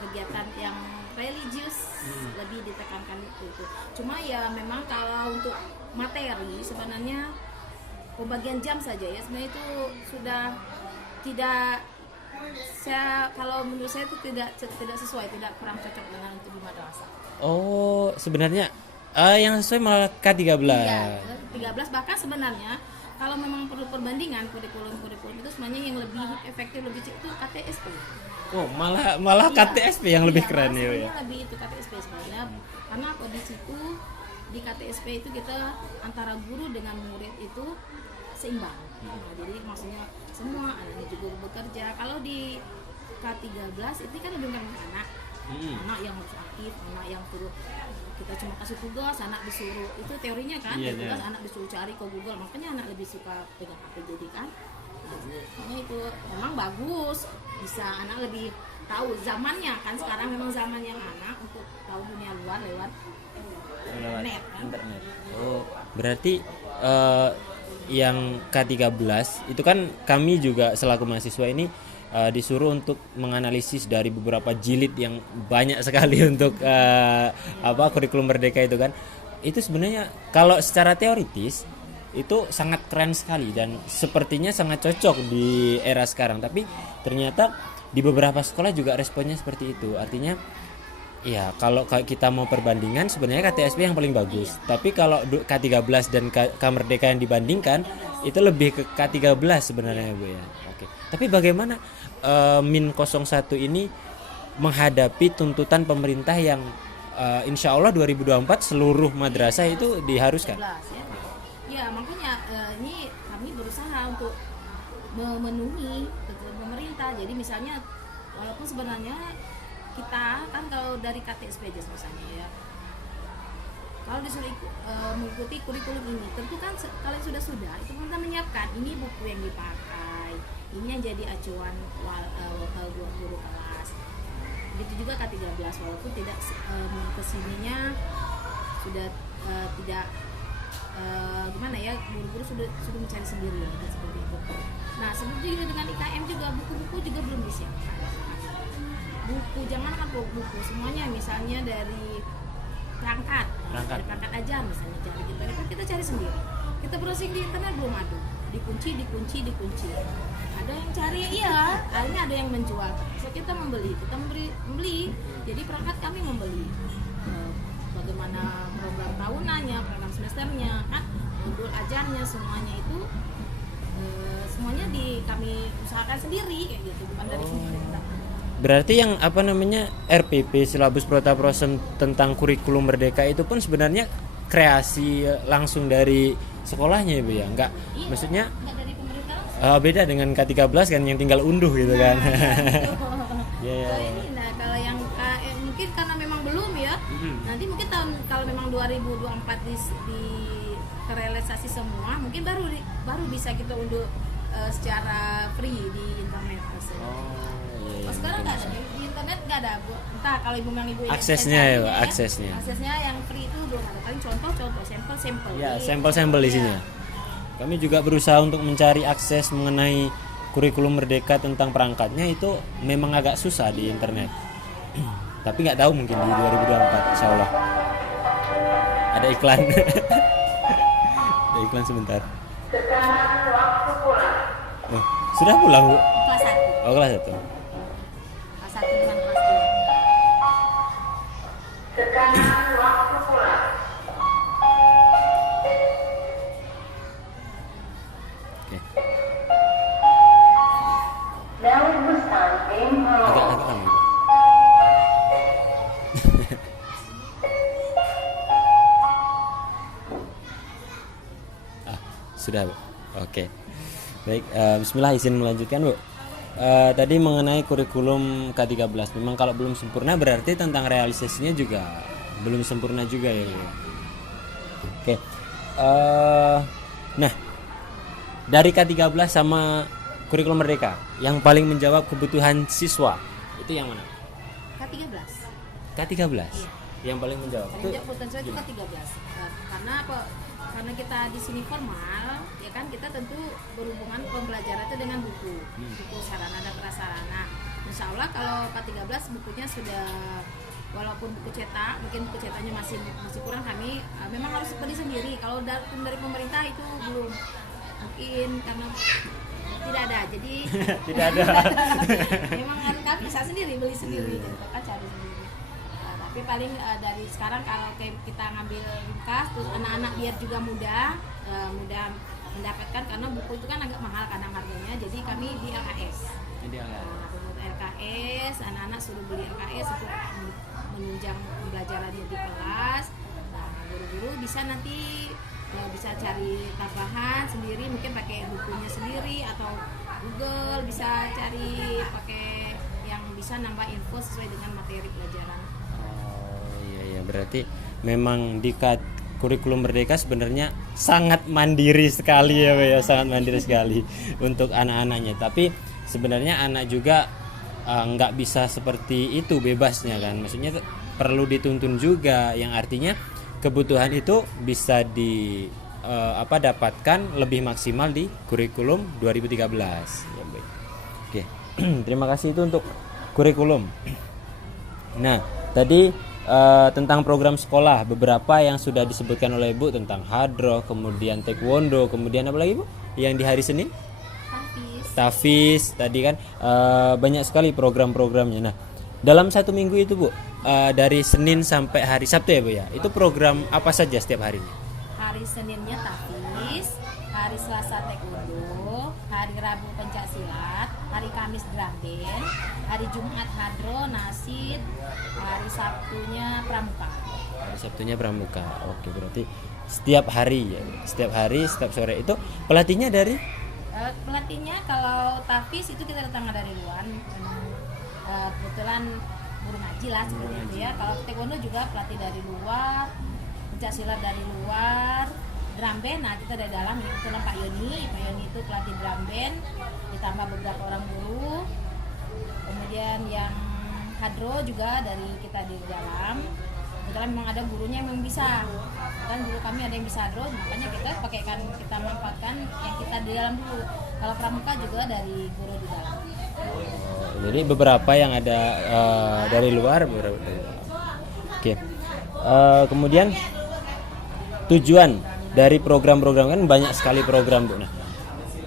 kegiatan yang religius lebih ditekankan itu. Cuma ya memang kalau untuk materi sebenarnya pembagian jam saja ya sebenarnya itu sudah tidak, kalau menurut saya itu tidak sesuai, tidak kurang cocok dengan untuk di madrasah. Oh, sebenarnya yang sesuai malah K13. Iya, 13 bahkan sebenarnya kalau memang perlu perbandingan kurikulum itu sebenarnya yang lebih efektif, lebih itu KTSP. Oh, malah Iya. KTSP yang lebih keren ya. Sebenarnya lebih itu KTSP sebenarnya, karena di situ di KTSP itu kita antara guru dengan murid itu seimbang. Nah, jadi maksudnya semua anaknya juga bekerja. Kalau di K13 itu kan lebih banyak anak yang harus aktif, anak yang perlu kita cuma kasih tugas, anak disuruh, itu teorinya kan, tugas anak disuruh cari ke Google, makanya anak lebih suka pegang HP jadi kan. Nah, itu memang bagus, bisa anak lebih tahu zamannya kan, sekarang memang zamannya anak untuk tahu dunia luar lewat internet kan. Internet. Oh, berarti yang K13 itu kan kami juga selaku mahasiswa ini disuruh untuk menganalisis dari beberapa jilid yang banyak sekali untuk kurikulum Merdeka itu kan. Itu sebenarnya kalau secara teoritis itu sangat keren sekali dan sepertinya sangat cocok di era sekarang, tapi ternyata di beberapa sekolah juga responnya seperti itu. Artinya ya kalau kita mau perbandingan sebenarnya KTSP yang paling bagus, tapi kalau K13 dan K Merdeka yang dibandingkan itu lebih ke K13 sebenarnya Bu ya. Oke. Tapi bagaimana Min 01 ini menghadapi tuntutan pemerintah yang insya Allah 2024 seluruh madrasah itu diharuskan? 11, ya. Ya makanya ini kami berusaha untuk memenuhi tuntutan pemerintah. Jadi misalnya walaupun sebenarnya kita kan kalau dari KTSP aja misalnya ya, kalau disuruh mengikuti kurikulum ini, tentu kan kalian sudah itu pemerintah menyiapkan ini buku yang dipakai, ini yang jadi acuan guru kelas. Begitu juga K13 walaupun tidak kesininya sudah tidak gimana ya, guru-guru sudah mencari sendiri ya, seperti itu. Nah seperti juga dengan IKM juga buku-buku juga belum disiapkan. Buku jangan kan buku semuanya, misalnya dari perangkat aja misalnya cari gitu, kan kita cari sendiri, kita browsing di internet belum ada, dikunci ada yang cari, iya akhirnya ada yang menjual, so kita membeli jadi perangkat kami membeli bagaimana program tahunannya, program semesternya kan, modul ajarnya semuanya itu semuanya kami usahakan sendiri kayak gitu, bukan dari pemerintah. Berarti yang RPP Silabus Prota Prosem tentang kurikulum Merdeka itu pun sebenarnya kreasi langsung dari sekolahnya ya Bu ya? Enggak, Iya, maksudnya enggak dari pemerintah. beda dengan K13 kan yang tinggal unduh gitu kan. Kalau ini, kalau yang mungkin karena memang belum ya. Nanti mungkin kalau memang 2024 di terrealisasi semua, mungkin baru bisa kita unduh secara free di internet. Sekarang nggak ada di internet, nggak ada Bu. Entah kalau ibu aksesnya aksesnya yang free itu belum ada, paling contoh sampel ya, sampel isinya. Kami juga berusaha untuk mencari akses mengenai kurikulum merdeka tentang perangkatnya itu memang agak susah di internet. Tapi nggak tahu mungkin di 2024 insya Allah. Ada iklan. Ada iklan sebentar. Oh, sudah pulang Bu? Kelas 1. Oh, kelas 1. Kelas 1 dengan kelas 2. Oke. Agak lama Bu. Sudah Bu. Oke. Baik, bismillah, izin melanjutkan Bu. Tadi mengenai kurikulum K13, memang kalau belum sempurna berarti tentang realisasinya juga belum sempurna juga ya Bu. Oke. Nah, dari K13 sama kurikulum merdeka yang paling menjawab kebutuhan siswa itu yang mana? K13. K13. Iya. Yang paling menjawab. Itu Paling potensial itu K13. Karena apa? Karena kita di sini formal, ya kan kita tentu berhubungan pembelajaran itu dengan buku sarana dan prasarana. Insya Allah kalau K13 bukunya sudah, walaupun buku cetak, mungkin buku cetaknya masih kurang, kami memang harus beli sendiri. Kalau dari pemerintah itu belum, mungkin karena tidak ada, jadi tidak ada. memang kami bisa sendiri beli sendiri, gitu kan, cari sendiri. Tapi paling dari sekarang kalau kita ngambil ringkas, terus anak-anak biar juga mudah mendapatkan, karena buku itu kan agak mahal kadang harganya, jadi kami di LKS. LKS, anak-anak suruh beli LKS untuk menunjang pembelajarannya di kelas. Nah, guru-guru bisa nanti bisa cari tambahan sendiri, mungkin pakai bukunya sendiri atau Google bisa cari pakai yang bisa nambah info sesuai dengan materi pelajaran. Ya, berarti memang di kurikulum merdeka sebenarnya sangat mandiri sekali ya, ya, sangat mandiri sekali untuk anak-anaknya. Tapi sebenarnya anak juga nggak bisa seperti itu bebasnya kan. Maksudnya perlu dituntun juga, yang artinya kebutuhan itu bisa dapatkan lebih maksimal di kurikulum 2013. Ya, baik. Oke, terima kasih itu untuk kurikulum. Nah, tadi tentang program sekolah, beberapa yang sudah disebutkan oleh Ibu tentang hadroh, kemudian taekwondo, kemudian apa lagi Bu? Yang di hari Senin? Tafis tadi kan, banyak sekali program-programnya. Nah, dalam satu minggu itu Bu, dari Senin sampai hari Sabtu ya Bu ya, itu program apa saja setiap harinya? Hari Seninnya Tafis, hari Selasa taekwondo, hari Rabu pencaksilat, hari Kamis drum band, hari Jumat hadroh, nasid, hari Sabtunya pramuka. Hari Sabtunya pramuka. Oke, berarti setiap hari ya. Setiap hari, setiap sore itu pelatihnya dari? Pelatihnya kalau Tafis itu kita datang dari luar. Kebetulan guru ngaji lah sebenarnya ya. Kalau taekwondo juga pelatih dari luar, pencaksilat dari luar, drum band, nah kita dari dalam, kebetulan Pak Yoni itu pelatih drum band, ditambah beberapa orang guru. Kemudian yang hadroh juga dari kita di dalam, kebetulan memang ada gurunya yang memang bisa, kan guru kami ada yang bisa hadroh, makanya kita manfaatkan yang kita di dalam dulu. Kalau pramuka juga dari guru di dalam. Jadi beberapa yang ada dari luar, beberapa dari dalam. Oke. Kemudian tujuan dari program-program, kan banyak sekali program Bu. Nah,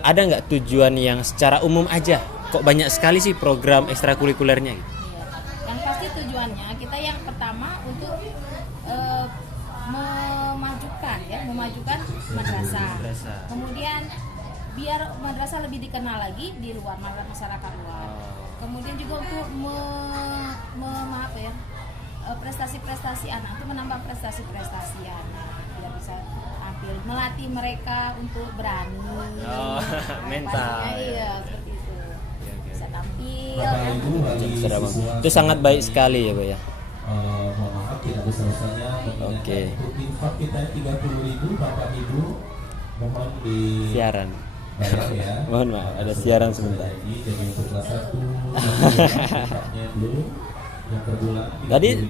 ada nggak tujuan yang secara umum aja? Kok banyak sekali sih program ekstrakurikulernya? Yang pasti tujuannya kita yang pertama untuk memajukan madrasah. Kemudian biar madrasah lebih dikenal lagi di luar masyarakat luar. Kemudian juga untuk prestasi-prestasi anak, untuk menambah prestasi-prestasi anak, biar bisa tampil, melatih mereka untuk berani, mental. Iya, seperti itu. Bisa tampil. Itu sangat baik sekali ya Bu ya. Mohon maaf tidak besar-besarnya. Oke. Infak kita 30.000 Bapak Ibu, mohon di Siaran. bayar ya. Mohon maaf, ada siaran sebentar. Jadi untuk kelas 1 infaknya dulu. Yang per bulan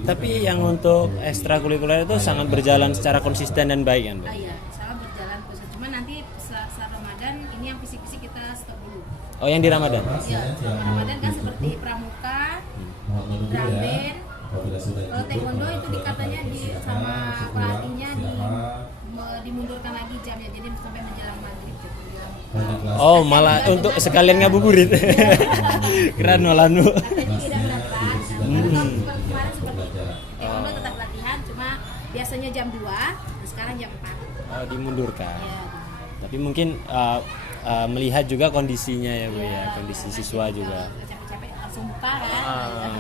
Tapi yang untuk ekstrakurikuler itu sangat berjalan secara konsisten dan baik kan Bu? Iya, sangat berjalan khusus. Cuma nanti saat Ramadan ini yang fisik-fisik kita stop dulu. Oh, yang di Ramadan. Ya, Ramadan kan seperti pramuka, drum band. Apabila sudah Kalau taekwondo itu dikatanya sama pelatihnya dimundurkan lagi jamnya, jadi sampai menjelang maghrib gitu. Oh, malah untuk sekalian ngabuburit. Keren malanu. Katanya tidak berapa. Kalau kemarin seperti itu. Taekwondo tetap latihan, cuma biasanya jam 2, sekarang jam 4. Oh, dimundurkan. Ya. Tapi mungkin melihat juga kondisinya ya Bu ya, kondisi siswa juga. Capek-capek langsung buka kan.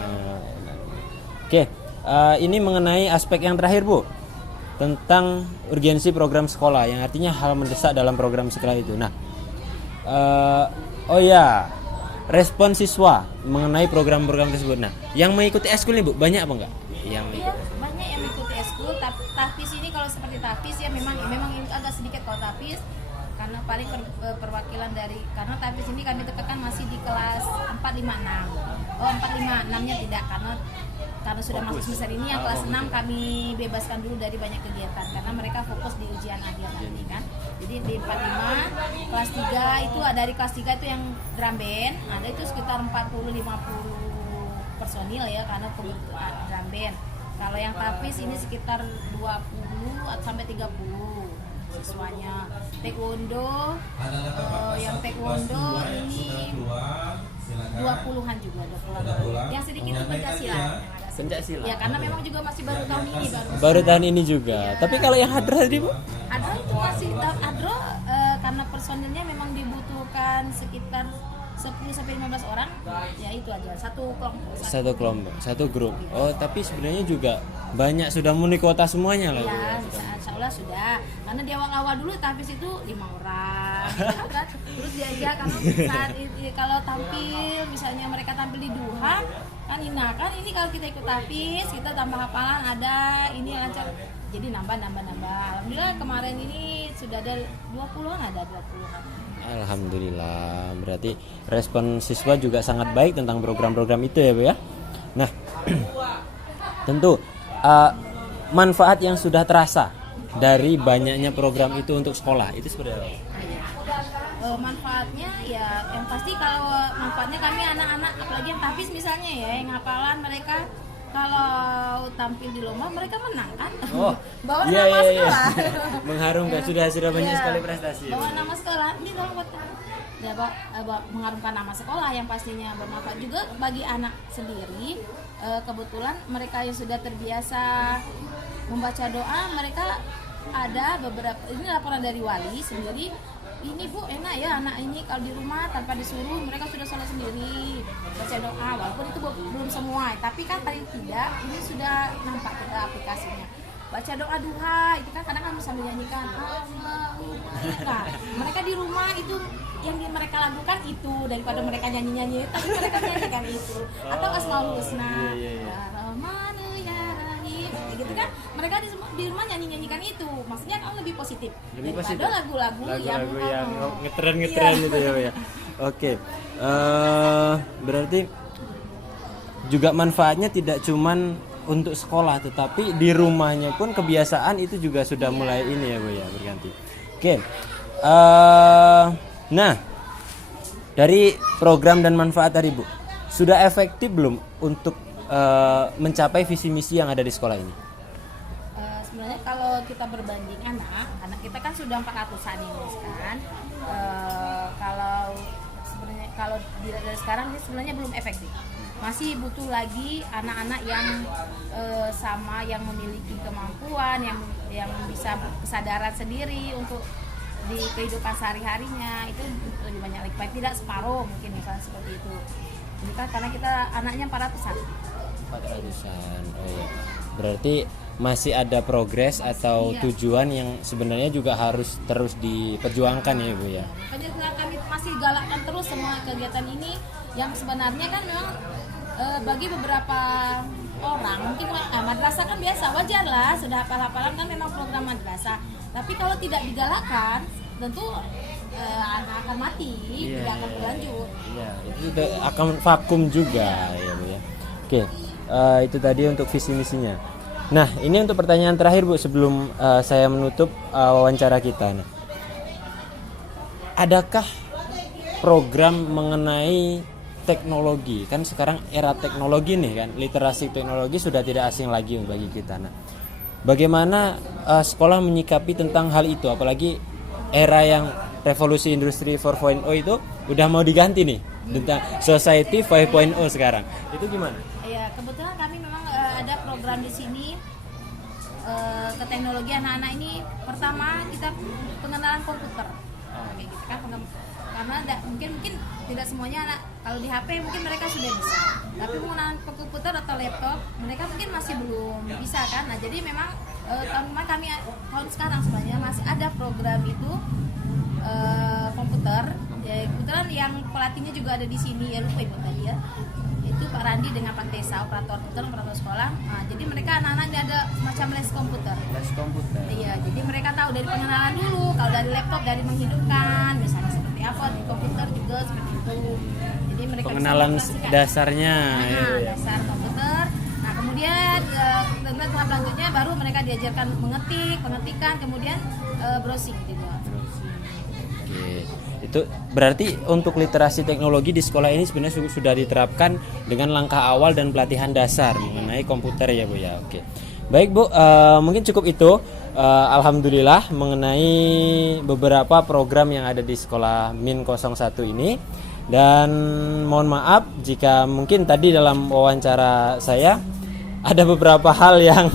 Oke, ini mengenai aspek yang terakhir Bu, tentang urgensi program sekolah, yang artinya hal mendesak dalam program sekolah itu. Nah, oh ya, respon siswa mengenai program-program tersebut. Nah, yang mengikuti eskul nih Bu, banyak apa enggak? Yang Iya, banyak yang mengikuti eskul. Tapis ini kalau seperti tapis ya memang ini agak sedikit kalau tapis, karena paling perwakilan dari, karena tapis ini kami tekankan masih di kelas 4, 5, 6. Oh, 4, 5, 6-nya tidak, karena sudah masuk semester ini yang kelas 6 kami bebaskan dulu dari banyak kegiatan karena mereka fokus di ujian akhir nanti kan. Jadi di 4, 5, kelas 3 itu dari kelas 3 itu yang drum band, ada itu sekitar 40-50 personil ya, karena kebutuhan drum band. Kalau yang tapis ini sekitar 20 sampai 30 siswanya. Taekwondo, yang taekwondo ini 20-an juga, 20-an. Yang sedikit itu pencaksilat. Pencaksilat. Ya karena memang juga masih baru tahun ini Baru tahun ini juga. Tapi kalau yang hadroh tadi Bu? Adro itu masih Adro karena personilnya memang dibutuhkan sekitar 10-15 orang, ya itu aja satu kelompok. Satu grup. Oh, tapi sebenarnya juga banyak sudah memenuhi kuota semuanya lah. Ya, insya Allah sudah. Karena di awal-awal dulu tapis itu 5 orang, gitu kan. Terus diajak karena saat itu kalau tampil, misalnya mereka tampil di duha, kan ini kalau kita ikut tapis, kita tambah hafalan ada, ini lancar. Jadi nambah. Alhamdulillah kemarin ini sudah ada 20-an, Alhamdulillah. Berarti respon siswa juga sangat baik tentang program-program itu ya Bu ya. Nah, tentu manfaat yang sudah terasa dari banyaknya program itu untuk sekolah itu seperti apa? Manfaatnya ya yang pasti, kalau manfaatnya kami anak-anak apalagi yang tapis misalnya ya, yang hafalan mereka kalau tampil di lomba mereka menang kan. Oh, bawa iya, nama iya. sekolah. Mengharumkan, sudah banyak Iya. sekali prestasi. Bawa nama sekolah, ini tolong buat kamu. Ya, mengharumkan nama sekolah yang pastinya bermanfaat juga bagi anak sendiri. Kebetulan mereka yang sudah terbiasa membaca doa, mereka ada beberapa, ini laporan dari wali sendiri, ini Bu enak ya anak ini kalau di rumah tanpa disuruh mereka sudah sholat sendiri baca doa, walaupun itu belum semua, tapi kan paling tidak ini sudah nampak kita aplikasinya. Baca doa duha itu kan kadang kan sambil nyanyikan nah, mereka di rumah itu yang mereka lakukan itu, daripada mereka nyanyi-nyanyi tapi mereka nyanyikan itu, atau Asmaul Husna ya Rahman ya Rahim gitu kan, mereka di rumah nyanyi-nyanyikan itu, maksudnya kan lebih positif daripada lagu-lagu yang ngetren Iya. gitu ya. Oke. Berarti juga manfaatnya tidak cuman untuk sekolah, tetapi di rumahnya pun kebiasaan itu juga sudah mulai ini ya Bu ya, berganti. Oke. Nah, dari program dan manfaat tadi Bu, sudah efektif belum untuk mencapai visi misi yang ada di sekolah ini? Sebenarnya kalau kita berbanding anak kita kan sudah 400-an ini kan. Kalau dari sekarang ini sebenarnya belum efektif. Masih butuh lagi anak-anak yang sama, yang memiliki kemampuan, yang bisa kesadaran sendiri untuk di kehidupan sehari-harinya, itu lebih banyak lagi. Baik tidak separuh mungkin misalnya seperti itu. Ini kan karena kita anaknya 400-an. 400-an. Oh iya. Berarti masih ada progres atau tujuan yang sebenarnya juga harus terus diperjuangkan ya Bu ya. Makanya kami masih galakkan terus semua kegiatan ini yang sebenarnya kan memang bagi beberapa orang mungkin madrasah kan biasa, wajar lah sudah hafal-hafalan kan memang program madrasah. Tapi kalau tidak digalakkan tentu anak akan mati, tidak akan berlanjut. Iya, itu akan vakum juga ya Bu ya. Oke, itu tadi untuk visi misinya. Nah, ini untuk pertanyaan terakhir Bu sebelum saya menutup wawancara kita. Nah, adakah program mengenai teknologi. Kan sekarang era teknologi nih kan, literasi teknologi sudah tidak asing lagi bagi kita. Nah, bagaimana sekolah menyikapi tentang hal itu, apalagi era yang revolusi industri 4.0 itu udah mau diganti nih tentang society 5.0 sekarang. Itu gimana? Ya, kebetulan kami memang ada program di sini ke teknologi anak-anak ini. Pertama kita pengenalan komputer, kayak gitu kan, karena mungkin tidak semuanya anak kalau di HP mungkin mereka sudah bisa, tapi pengenalan komputer atau laptop mereka mungkin masih belum bisa kan. Nah jadi memang tahun sekarang sebenarnya masih ada program itu komputer. Ya, kebetulan yang pelatihnya juga ada di sini, ya lupa ibu tadi ya, itu Pak Randi dengan Pak Tesa, operator sekolah. Nah, jadi mereka anak-anak ini ada semacam les komputer. Les komputer. Iya, jadi mereka tahu dari pengenalan dulu, kalau dari laptop dari menghidupkan, misalnya seperti apa, di komputer juga seperti itu. Jadi mereka Pengenalan bisa mengoperasikan. dasarnya. Dasar komputer. Nah, kemudian dengan tahap selanjutnya baru mereka diajarkan pengetikan, kemudian browsing gitu. Oke. Itu berarti untuk literasi teknologi di sekolah ini sebenarnya sudah diterapkan dengan langkah awal dan pelatihan dasar mengenai komputer ya Bu ya. Oke. Baik Bu, mungkin cukup itu. Alhamdulillah mengenai beberapa program yang ada di sekolah Min 01 ini. Dan mohon maaf jika mungkin tadi dalam wawancara saya ada beberapa hal yang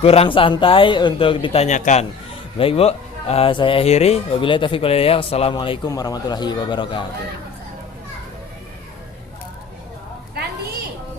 kurang santai untuk ditanyakan. Baik Bu, saya akhiri. Wabillahi taufiq wal hidayah. Wassalamualaikum warahmatullahi wabarakatuh.